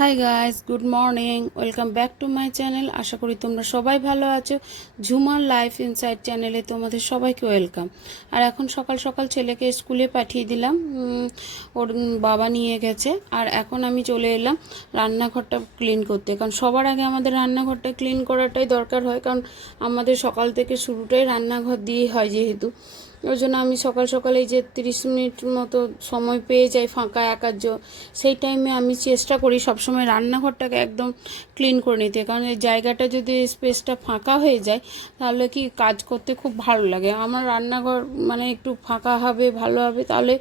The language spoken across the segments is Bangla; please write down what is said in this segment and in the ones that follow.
High guys, good morning. Welcome back to my channel. আশা করি তোমরা সবাই ভালো আছো। ঝুমার লাইফ ইনসাইড চ্যানেলে তোমাদের সবাইকে ওয়েলকাম। আর এখন সকাল সকাল ছেলেকে স্কুলে পাঠিয়ে দিলাম, ওর বাবা নিয়ে গেছে। আর এখন আমি চলে এলাম রান্নাঘরটা ক্লিন করতে, কারণ সবার আগে আমাদের রান্নাঘরটা ক্লিন করাটাই দরকার হয়, কারণ আমাদের সকাল থেকে শুরুটাই রান্নাঘর দিয়েই হয় যেহেতু। ওই জন্য আমি সকাল সকাল এই যে 30 মিনিট মতো সময় পেয়ে যাই ফাঁকা একার সেই টাইমে আমি চেষ্টা করি সবসময় রান্নাঘরটাকে একদম ক্লিন করে নিতে, কারণ এই জায়গাটা যদি স্পেসটা ফাঁকা হয়ে যায় তাহলে কি কাজ করতে খুব ভালো লাগে। আমার রান্নাঘর মানে একটু ফাঁকা হবে, ভালো হবে, তাহলে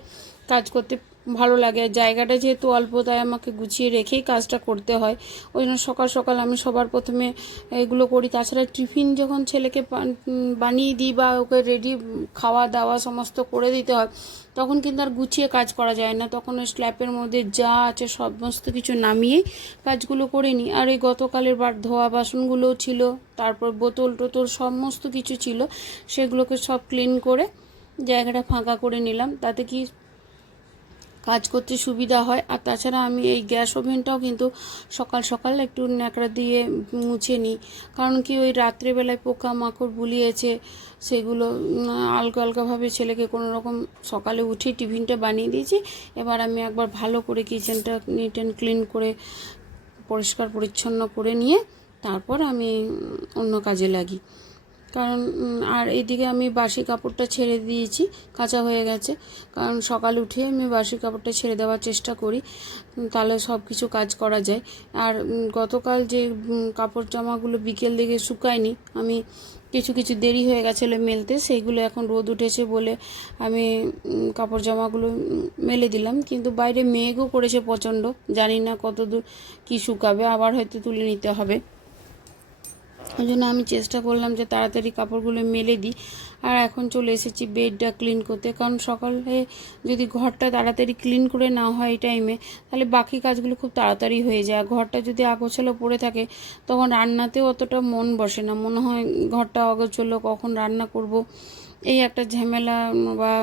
কাজ করতে ভালো লাগে। জায়গাটা যেহেতু অল্প, তাই আমাকে গুছিয়ে রেখেই কাজটা করতে হয়। ওই জন্য সকাল সকাল আমি সবার প্রথমে এগুলো করি। তাছাড়া টিফিন যখন ছেলেকে বানিয়ে দিই বা ওকে রেডি খাওয়া দাওয়া সমস্ত করে দিতে হয়, তখন কিন্তু আর গুছিয়ে কাজ করা যায় না। তখন ওই স্ল্যাপের মধ্যে যা আছে সমস্ত কিছু নামিয়েই কাজগুলো করে নিই। আর এই গতকালের ধোয়া বাসনগুলোও ছিল, তারপর বোতল টোতল সমস্ত কিছু ছিল, সেগুলোকে সব ক্লিন করে জায়গাটা ফাঁকা করে নিলাম, তাতে কি কাজ করতে সুবিধা হয়। আর তাছাড়া আমি এই গ্যাস ওভেনটাও কিন্তু সকাল সকাল একটু ন্যাকড়া দিয়ে মুছে নিই, কারণ কি ওই রাত্রেবেলায় পোকা মাকড় বুলিয়েছে, সেগুলো আলগা আলগাভাবে ছেলেকে কোনো রকম সকালে উঠে টিফিনটা বানিয়ে দিয়েছি। এবার আমি একবার ভালো করে কিচেনটা নিট অ্যান্ড ক্লিন করে পরিষ্কার পরিচ্ছন্ন করে নিয়ে তারপর আমি অন্য কাজে লাগি। কারণ আর এইদিকে আমি বাসি কাপড়টা ছেড়ে দিয়েছি, কাঁচা হয়ে গেছে। কারণ সকাল উঠে আমি বাসি কাপড়টা ছেড়ে দেওয়ার চেষ্টা করি, তাহলে সব কিছু কাজ করা যায়। আর গতকাল যে কাপড় জামাগুলো বিকেল দিকে শুকায়নি, আমি কিছু কিছু দেরি হয়ে গেছিলো মেলতে, সেইগুলো এখন রোদ উঠেছে বলে আমি কাপড় জামাগুলো মেলে দিলাম। কিন্তু বাইরে মেঘও করেছে প্রচণ্ড, জানি না কত দূর কী শুকাবে, আবার হয়তো তুলে নিতে হবে। ওই জন্য আমি চেষ্টা করলাম যে তাড়াতাড়ি কাপড়গুলো মেলে দিই। আর এখন চলে এসেছি বেডটা ক্লিন করতে, কারণ সকালে যদি ঘরটা তাড়াতাড়ি ক্লিন করে না হয় এই টাইমে, তাহলে বাকি কাজগুলো খুব তাড়াতাড়ি হয়ে যায়। ঘরটা যদি আগোছালো পড়ে থাকে তখন রান্নাতেও অতটা মন বসে না, মনে হয় ঘরটা অগোছালো, কখন রান্না করব, এই একটা ঝামেলা বা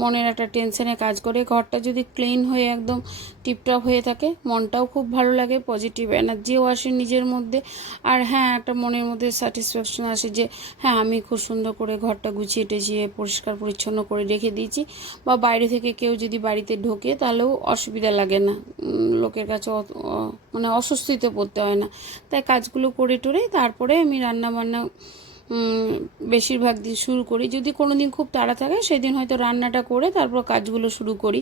মনের একটা টেনশনে কাজ করে। ঘরটা যদি ক্লিন হয়ে একদম টিপটপ হয়ে থাকে, মনটাও খুব ভালো লাগে, পজিটিভ এনার্জিও আসে নিজের মধ্যে। আর হ্যাঁ, একটা মনের মধ্যে স্যাটিসফ্যাকশন আসে যে হ্যাঁ, আমি খুব সুন্দর করে ঘরটা গুছিয়ে টেছিয়ে পরিষ্কার পরিচ্ছন্ন করে রেখে দিয়েছি। বা বাইরে থেকে কেউ যদি বাড়িতে ঢোকে তাহলেও অসুবিধা লাগে না, লোকের কাছে মানে অস্বস্তিতে পড়তে হয় না। তাই কাজগুলো করে টোরে তারপরে আমি রান্না বান্না বেশিরভাগ দিন শুরু করি। যদি কোনো দিন খুব তাড়া থাকে সেদিন হয়তো রান্নাটা করে তারপর কাজগুলো শুরু করি।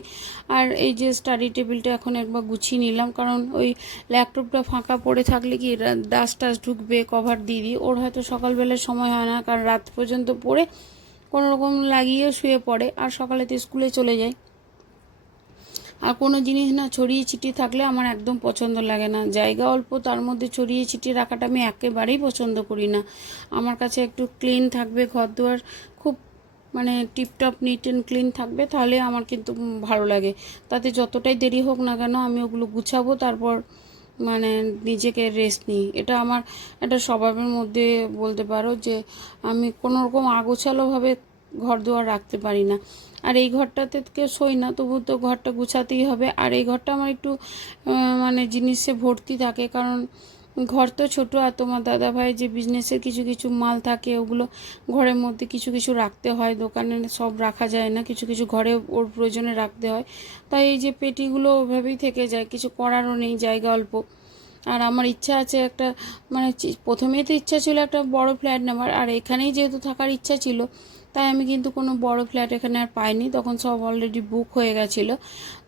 আর এই যে স্টাডি টেবিলটা এখন একবার গুছিয়ে নিলাম, কারণ ওই ল্যাপটপটা ফাঁকা পড়ে থাকলে কি ডাস্ট টাস্ট ঢুকবে, কভার দিয়ে দিই। ওর হয়তো সকালবেলার সময় হয় না, কারণ রাত পর্যন্ত পড়ে কোনো রকম লাগিয়ে শুয়ে পড়ে, আর সকালে তো স্কুলে চলে যায়। আর কোনো জিনিস না ছড়িয়ে ছিটিয়ে থাকলে আমার একদম পছন্দ লাগে না। জায়গা অল্প, তার মধ্যে ছড়িয়ে ছিটিয়ে রাখাটা আমি একেবারেই পছন্দ করি না। আমার কাছে একটু ক্লিন থাকবে ঘর দুয়ার, খুব মানে টিপটপ নিট অ্যান্ড ক্লিন থাকবে, তাহলে আমার কিন্তু ভালো লাগে। তাতে যতটাই দেরি হোক না কেন আমি ওগুলো গুছাবো, তারপর মানে নিজেকে রেস্ট নিই। এটা আমার একটা স্বভাবের মধ্যে বলতে পারো, যে আমি কোনো রকম আগোছালোভাবে ঘর দুয়ার রাখতে পারি না। আর এই ঘরটাতে কেউ শোই না, তবু তো ঘরটা গুছাতেই হবে। আর এই ঘরটা আমার একটু মানে জিনিসে ভর্তি থাকে, কারণ ঘর তো ছোটো, আর তোমার দাদাভাই যে বিজনেসের কিছু কিছু মাল থাকে ওগুলো ঘরের মধ্যে কিছু কিছু রাখতে হয়, দোকানে সব রাখা যায় না, কিছু কিছু ঘরে ওর প্রয়োজনে রাখতে হয়। তাই এই যে পেটিগুলো ওইভাবেই থেকে যায়, কিছু করারও নেই, জায়গা অল্প। আর আমার ইচ্ছা আছে একটা, মানে প্রথমেই তো ইচ্ছা ছিল একটা বড় ফ্ল্যাট নেওয়ার, আর এখানেই যেহেতু থাকার ইচ্ছা ছিল, তাই আমি কিন্তু কোনো বড় ফ্ল্যাট এখানে আর পাইনি, তখন সব অলরেডি বুক হয়ে গেছিলো।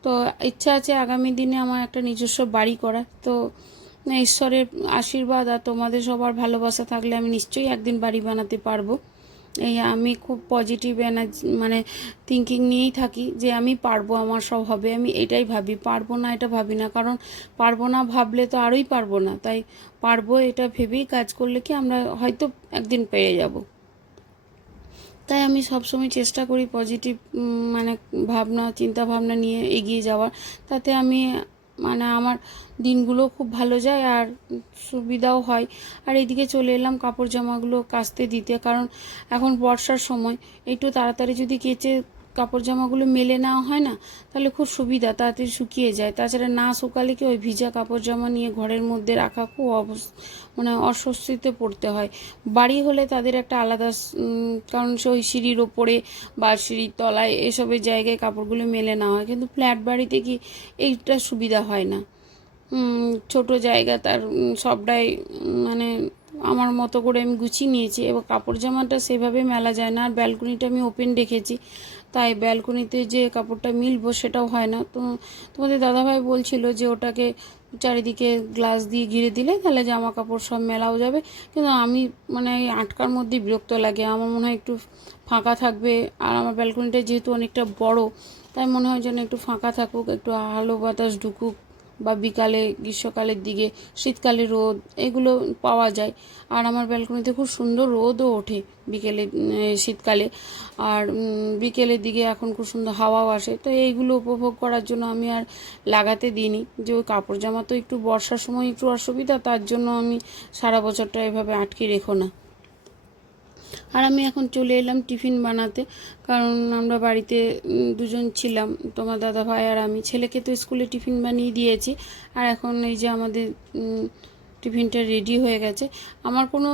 তো ইচ্ছা আছে আগামী দিনে আমার একটা নিজস্ব বাড়ি করা। তো ঈশ্বরের আশীর্বাদ আর তোমাদের সবার ভালোবাসা থাকলে আমি নিশ্চয়ই একদিন বাড়ি বানাতে পারবো। এই আমি খুব পজিটিভ এনার্জি মানে থিঙ্কিং নিয়েই থাকি, যে আমি পারবো, আমার সব হবে, আমি এটাই ভাবি। পারবো না এটা ভাবি না, কারণ পারবো না ভাবলে তো আরোই পারবো না। তাই পারবো এটা ভেবেই কাজ করলে কি আমরা হয়তো একদিন পেরে যাব। তাই আমি সবসময় চেষ্টা করি পজিটিভ মানে ভাবনা চিন্তা ভাবনা নিয়ে এগিয়ে যাওয়ার। তাতে আমি মানে আমার দিনগুলো খুব ভালো যায় আর সুবিধাও হয়। আর এদিকে চলে এলাম কাপড় জামাগুলো কাচতে দিতে, কারণ এখন বর্ষার সময়, একটু তাড়াতাড়ি যদি কেচে কাপড় জামাগুলো মেলে নেওয়া হয় না, তাহলে খুব সুবিধা, তাড়াতাড়ি শুকিয়ে যায়। তাছাড়া না শুকালে কি ওই ভিজা কাপড় জামা নিয়ে ঘরের মধ্যে রাখা খুব মানে অস্বস্তিতে পড়তে হয়। বাড়ি হলে তাদের একটা আলাদা কারণ সে ওই সিঁড়ির ওপরে বা সিঁড়ির তলায় এসবের জায়গায় কাপড়গুলো মেলে নেওয়া হয়, কিন্তু ফ্ল্যাট বাড়িতে কি এইটা সুবিধা হয় না। ছোট জায়গা, তার সবটাই মানে আমার মতো করে আমি গুছিয়ে নিয়েছি। এবার কাপড় জামাটা সেভাবে মেলা যায় না। আর ব্যালকনিটা আমি ওপেন রেখেছি, তাই ব্যালকনিতে যে কাপড়টা মিলবো সেটাও হয় না। তো তোমাদের দাদাভাই বলছিল যে ওটাকে চারিদিকে গ্লাস দিয়ে ঘিরে দিলে তাহলে জামা কাপড় সব মেলাও যাবে, কিন্তু আমি মানে এই আটকার মধ্যে বিরক্ত লাগে। আমার মনে হয় একটু ফাঁকা থাকবে, আর আমার ব্যালকনিটা যেহেতু অনেকটা বড়, তাই মনে হয় যেন একটু ফাঁকা থাকুক, একটু আলো বাতাস ঢুকুক, বা বিকালে গ্রীষ্মকালের দিকে, শীতকালে রোদ এগুলো পাওয়া যায়। আর আমার ব্যালকনিতে খুব সুন্দর রোদও ওঠে বিকেলে, শীতকালে। আর বিকেলের দিকে এখন খুব সুন্দর হাওয়াও আসে। তো এইগুলো উপভোগ করার জন্য আমি আর লাগাতে দিইনি। যে ওই কাপড় জামা তো একটু বর্ষার সময় একটু অসুবিধা, তার জন্য আমি সারা বছরটা এভাবে আটকে রেখো না। আর আমি এখন চলে এলাম টিফিন বানাতে, কারণ আমরা বাড়িতে দুজন ছিলাম, তোমার দাদা ভাই আর আমি। ছেলেকে তো স্কুলে টিফিন বানিয়ে দিয়েছি, আর এখন এই যে আমাদের টিফিনটা রেডি হয়ে গেছে। আমার কোনো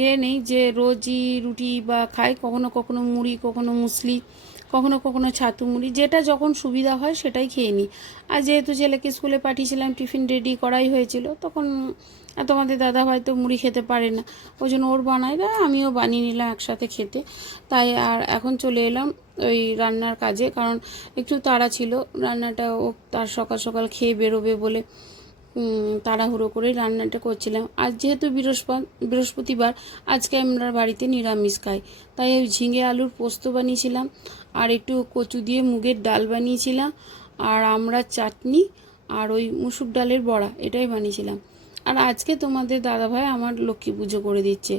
ইয়ে নেই যে রোজই রুটি বা খাই, কখনো কখনো মুড়ি, কখনো মুসলি, কখনো কখনো ছাতু মুড়ি, যেটা যখন সুবিধা হয় সেটাই খেয়ে নিই। আর যেহেতু ছেলেকে স্কুলে পাঠিয়েছিলাম, টিফিন রেডি করাই হয়েছিল, তখন তোমাদের দাদা ভাই তো মুড়ি খেতে পারে না, ওই জন্য ওর বানাই দেয়, আমিও বানিয়ে নিলাম একসাথে খেতে। তাই আর এখন চলে এলাম ওই রান্নার কাজে, কারণ একটু তাড়া ছিল রান্নাটা, ও তার সকাল সকাল খেয়ে বেরোবে বলে তাড়াহুড়ো করে রান্নাটা করছিলাম। আজ যেহেতু বৃহস্পতিবার, আজকে আমরা বাড়িতে নিরামিষ খাই, তাই ওই ঝিঙে আলুর পোস্ত বানিয়েছিলাম, আর একটু কচু দিয়ে মুগের ডাল বানিয়েছিলাম, আর আমরা চাটনি, আর ওই মুসুর ডালের বড়া, এটাই বানিয়েছিলাম। আর আজকে তোমাদের দাদাভাই আমার লক্ষ্মী পুজো করে দিচ্ছে।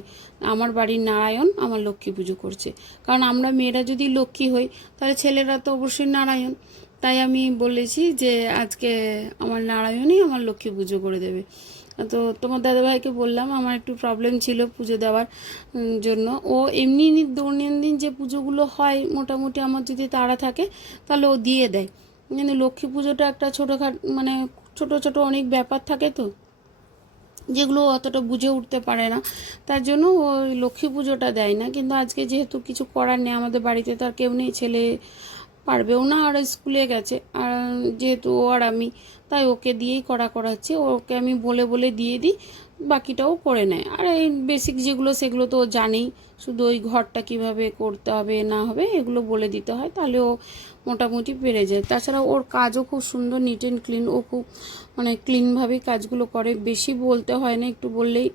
আমার বাড়ির নারায়ণ আমার লক্ষ্মী পুজো করছে, কারণ আমরা মেয়েরা যদি লক্ষ্মী হই তাহলে ছেলেরা তো অবশ্যই নারায়ণ। তাই আমি বলেছি যে আজকে আমার নারায়ণই আমার লক্ষ্মী পুজো করে দেবে। তো তোমার দাদাভাইকে বললাম আমার একটু প্রবলেম ছিল পুজো দেওয়ার জন্য। ও এমনি দৈনন্দিন যে পুজোগুলো হয় মোটামুটি আমার যদি তাড়া থাকে তাহলে ও দিয়ে দেয়, কিন্তু লক্ষ্মী পুজোটা একটা ছোটোখাটো মানে ছোটো ছোটো অনেক ব্যাপার থাকে তো, যেগুলো অতটা বুঝে উঠতে পারে না, তার জন্য ওই লক্ষ্মী পুজোটা দেয় না। কিন্তু আজকে যেহেতু কিছু করার নেই, আমাদের বাড়িতে তো আর কেউ নেই, ছেলে পারবেও না, আর স্কুলে গেছে, আর যেহেতু ও আর আমি, তাই ওকে দিয়েই করাচ্ছি। ওকে আমি বলে বলে দিয়ে দিই, বাকিটাও করে নেয়। আর এই বেসিক যেগুলো সেগুলো তো ও জানেই, শুধু ওই ঘরটা কিভাবে করতে হবে না হবে এগুলো বলে দিতে হয়, তাহলে ও মোটামুটি পেরে যায়। তাছাড়া ওর কাজও খুব সুন্দর, নিট অ্যান্ড ক্লিন, ও খুব মানে ক্লিনভাবেই কাজগুলো করে, বেশি বলতে হয় না, একটু বললেই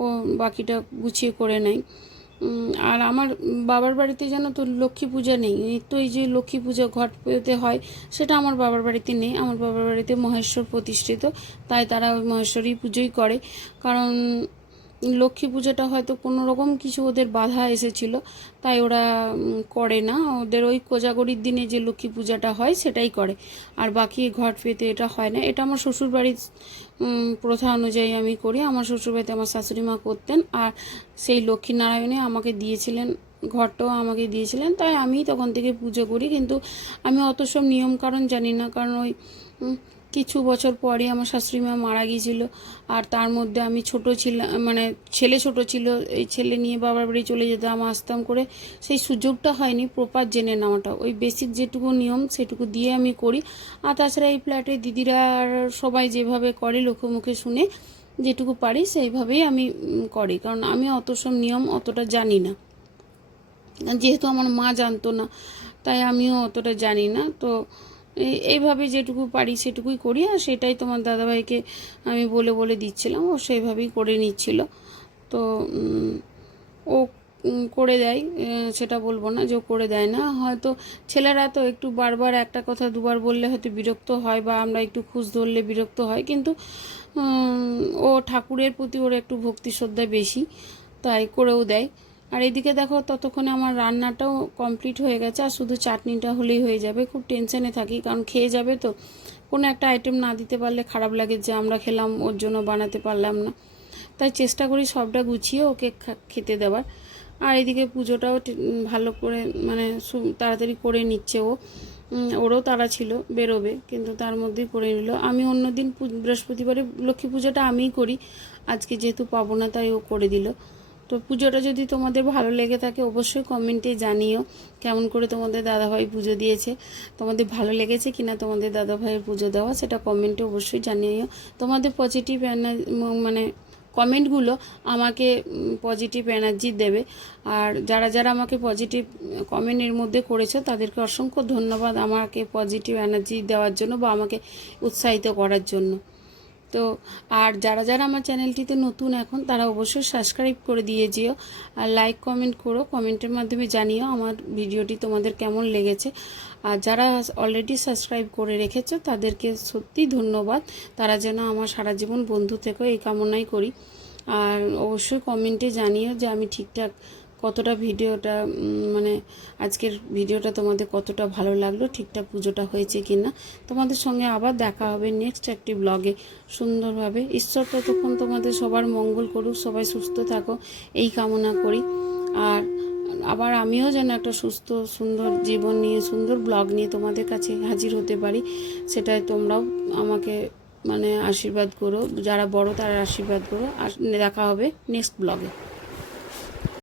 ও বাকিটা গুছিয়ে করে নেয়। আর আমার বাবার বাড়িতে যেন তো লক্ষ্মী পূজা নেই, তো এই যে লক্ষ্মী পূজা ঘট পুজোতে হয় সেটা আমার বাবার বাড়িতে নেই। আমার বাবার বাড়িতে মহেশ্বর প্রতিষ্ঠিত, তাই তারা ওই মহেশ্বরী পুজোই করে। কারণ লক্ষ্মী পুজোটা হয়তো কোনো রকম কিছু ওদের বাধা এসেছিল, তাই ওরা করে না। ওদের ওই কোজাগরির দিনে যে লক্ষ্মী পূজাটা হয় সেটাই করে, আর বাকি ঘট পেতে এটা হয় না। এটা আমার শ্বশুরবাড়ির প্রথা অনুযায়ী আমি করি। আমার শ্বশুরবাড়িতে আমার শাশুড়ি মা করতেন, আর সেই লক্ষ্মীনারায়ণে আমাকে দিয়েছিলেন, ঘরটাও আমাকে দিয়েছিলেন, তাই আমি তখন থেকে পুজো করি। কিন্তু আমি অত সব নিয়মকানুন জানি না, কারণ ওই কিছু বছর পরে আমার শাশুড়ি মা মারা গিয়েছিল, আর তার মধ্যে আমি ছোট ছিলাম, মানে ছেলে ছোট ছিল, এই ছেলে নিয়ে বাবার বাড়ি চলে যেতাম আসতাম করে, সেই সুযোগটা হয়নি প্রপার জেনে নেওয়াটা। ওই বেসিক যেটুকু নিয়ম সেটুকু দিয়ে আমি করি। আর তাছাড়া এই ফ্ল্যাটে দিদিরা আর সবাই যেভাবে করে লোকে মুখে শুনে যেটুকু পারি সেইভাবেই আমি করি, কারণ আমি অত সব নিয়ম অতটা জানি না, যেহেতু আমার মা জানতো না, তাই আমিও অতটা জানি না। তো এইভাবে যেটুকু পারি সেটুকুই করি, আর সেটাই তোমার দাদাভাইকে আমি বলে বলে দিচ্ছিলাম, ও সেইভাবেই করে নিচ্ছিল। তো ও করে দেয়, সেটা বলবো না যে ও করে দেয় না। হয়তো ছেলেরা তো একটু বারবার একটা কথা দুবার বললে হয়তো বিরক্ত হয়, বা আমরা একটু খুঁজ ধরলে বিরক্ত হয়, কিন্তু ও ঠাকুরের প্রতি ওর একটু ভক্তি শ্রদ্ধা বেশি, তাই করেও দেয়। আর এদিকে দেখো ততক্ষণে আমার রান্নাটাও কমপ্লিট হয়ে গেছে, আর শুধু চাটনিটা হলেই হয়ে যাবে। খুব টেনশনে থাকি, কারণ খেয়ে যাবে তো, কোনো একটা আইটেম না দিতে পারলে খারাপ লাগে যে আমরা খেলাম ওর জন্য বানাতে পারলাম না, তাই চেষ্টা করি সবটা গুছিয়ে ওকে খেতে দেওয়ার। আর এদিকে পুজোটাও ভালো করে মানে তাড়াতাড়ি করে নিচ্ছে ও। ওরও তাড়া ছিল বেরোবে, কিন্তু তার মধ্যেই করে নিল। আমি অন্যদিন বৃহস্পতিবারে লক্ষ্মী পুজোটা আমিই করি, আজকে যেহেতু পাবো না তাই ও করে দিল। তো পুজোটা যদি তোমাদের ভালো লেগে থাকে অবশ্যই কমেন্টে জানিও কেমন করে তোমাদের দাদাভাই পুজো দিয়েছে, তোমাদের ভালো লেগেছে কিনা তোমাদের দাদাভাইয়ের পুজো দেওয়া, সেটা কমেন্টে অবশ্যই জানিও। তোমাদের পজিটিভ মানে কমেন্টগুলো আমাকে পজিটিভ এনার্জি দেবে। আর যারা যারা আমাকে পজিটিভ কমেন্টের মধ্যে করেছো তাদেরকে অসংখ্য ধন্যবাদ আমাকে পজিটিভ এনার্জি দেওয়ার জন্য বা আমাকে উৎসাহিত করার জন্য। তো আর যারা যারা আমার চ্যানেলটিতে নতুন এখন তারা অবশ্যই সাবস্ক্রাইব করে দিয়ে যেও, আর লাইক কমেন্ট করো, কমেন্টের মাধ্যমে জানিও আমার ভিডিওটি তোমাদের কেমন লেগেছে। আর যারা অলরেডি সাবস্ক্রাইব করে রেখেছো তাদেরকে সত্যি ধন্যবাদ, তারা যেন আমার সারা জীবন বন্ধু থেকো এই কামনাই করি। আর অবশ্যই কমেন্টে জানিও যে আমি ঠিকঠাক কতটা ভিডিওটা মানে আজকের ভিডিওটা তোমাদের কতটা ভালো লাগলো, ঠিকঠাক পুজোটা হয়েছে কি না। তোমাদের সঙ্গে আবার দেখা হবে নেক্সট একটি ব্লগে সুন্দরভাবে। ঈশ্বর ততক্ষণ তোমাদের সবার মঙ্গল করুক, সবাই সুস্থ থাকো এই কামনা করি। আর আবার আমিও যেন একটা সুস্থ সুন্দর জীবন নিয়ে সুন্দর ব্লগ নিয়ে তোমাদের কাছে হাজির হতে পারি, সেটাই তোমরাও আমাকে মানে আশীর্বাদ করো, যারা বড় তারা আশীর্বাদ করো। আর দেখা হবে নেক্সট ব্লগে।